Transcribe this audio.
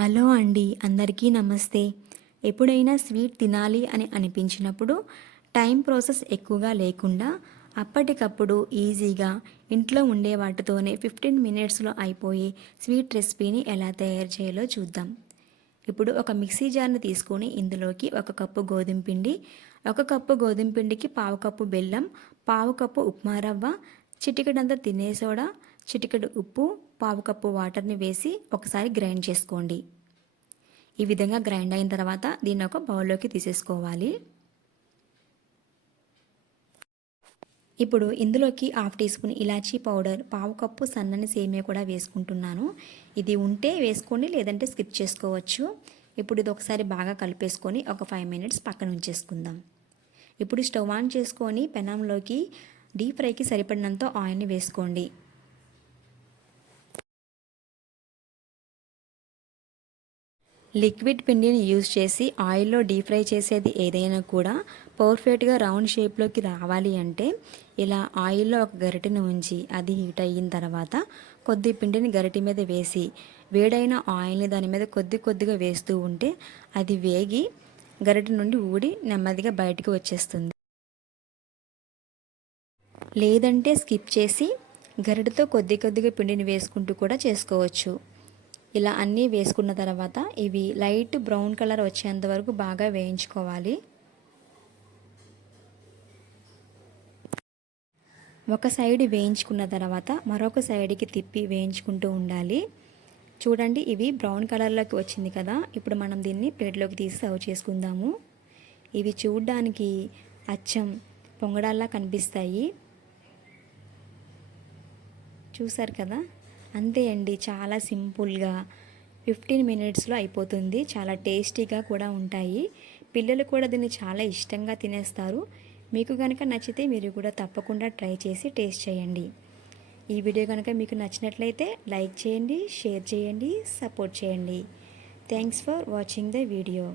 Hello అండి, అందరికీ నమస్తే. ఎప్పుడైనా స్వీట్ తినాలి అని అనిపించినప్పుడు టైం ప్రాసెస్ ఎక్కువగా లేకుండా అప్పటికప్పుడు ఈజీగా ఇంట్లో ఉండే వాటితోనే 15 మినిట్స్లో అయిపోయే స్వీట్ రెసిపీని ఎలా తయారు చేయాలో చూద్దాం. ఇప్పుడు ఒక మిక్సీ జార్ని తీసుకొని ఇందులోకి 1 కప్పు గోధుమ పిండి, 1 కప్పు గోధుమ పిండికి పావు కప్పు బెల్లం, పావు కప్పు ఉప్మా రవ్వ, చిటికెడంత తినే సోడా, చిటికెడు ఉప్పు, పావు కప్పు వాటర్ని వేసి ఒకసారి గ్రైండ్ చేసుకోండి. ఈ విధంగా గ్రైండ్ అయిన తర్వాత దీన్ని ఒక బౌల్లోకి తీసేసుకోవాలి. ఇప్పుడు ఇందులోకి 1/2 టీ స్పూన్ ఇలాచీ పౌడర్, పావు కప్పు సన్నని సేమియా కూడా వేసుకుంటున్నాను. ఇది ఉంటే వేసుకోండి, లేదంటే స్కిప్ చేసుకోవచ్చు. ఇప్పుడు ఇది ఒకసారి బాగా కలిపేసుకొని ఒక 5 మినిట్స్ పక్కన ఉంచేసుకుందాం. ఇప్పుడు స్టవ్ ఆన్ చేసుకొని పెనంలోకి డీప్ ఫ్రైకి సరిపడినంత ఆయిల్ని వేసుకోండి. లిక్విడ్ పిండిని యూజ్ చేసి ఆయిల్లో డీప్ ఫ్రై చేసేది ఏదైనా కూడా పర్ఫెక్ట్గా రౌండ్ షేప్లోకి రావాలి అంటే ఇలా ఆయిల్లో ఒక గరిటెను ఉంచి అది హీట్ అయిన తర్వాత కొద్ది పిండిని గరిటె మీద వేసి వేడైన ఆయిల్ని దాని మీద కొద్దిగా వేస్తూ ఉంటే అది వేగి గరిటె నుండి ఊడి నెమ్మదిగా బయటికి వచ్చేస్తుంది. లేదంటే స్కిప్ చేసి గరిటెతో కొద్దిగా పిండిని వేసుకుంటూ కూడా చేసుకోవచ్చు. ఇలా అన్నీ వేసుకున్న తర్వాత ఇవి లైట్ బ్రౌన్ కలర్ వచ్చేంత వరకు బాగా వేయించుకోవాలి. ఒక సైడ్ వేయించుకున్న తర్వాత మరొక సైడ్కి తిప్పి వేయించుకుంటూ ఉండాలి. చూడండి, ఇవి బ్రౌన్ కలర్లోకి వచ్చింది కదా. ఇప్పుడు మనం దీన్ని ప్లేట్లోకి తీసి సర్వ్ చేసుకుందాము. ఇవి చూడ్డానికి అచ్చం పొంగడాల్లా కనిపిస్తాయి. చూసారు కదా, అంతే అండి, చాలా సింపుల్గా 15 మినిట్స్లో అయిపోతుంది. చాలా టేస్టీగా కూడా ఉంటాయి. పిల్లలు కూడా దీన్ని చాలా ఇష్టంగా తినేస్తారు. మీకు కనుక నచ్చితే మీరు కూడా తప్పకుండా ట్రై చేసి టేస్ట్ చేయండి. ఈ వీడియో కనుక మీకు నచ్చినట్లయితే లైక్ చేయండి, షేర్ చేయండి, సపోర్ట్ చేయండి. Thanks for watching the video.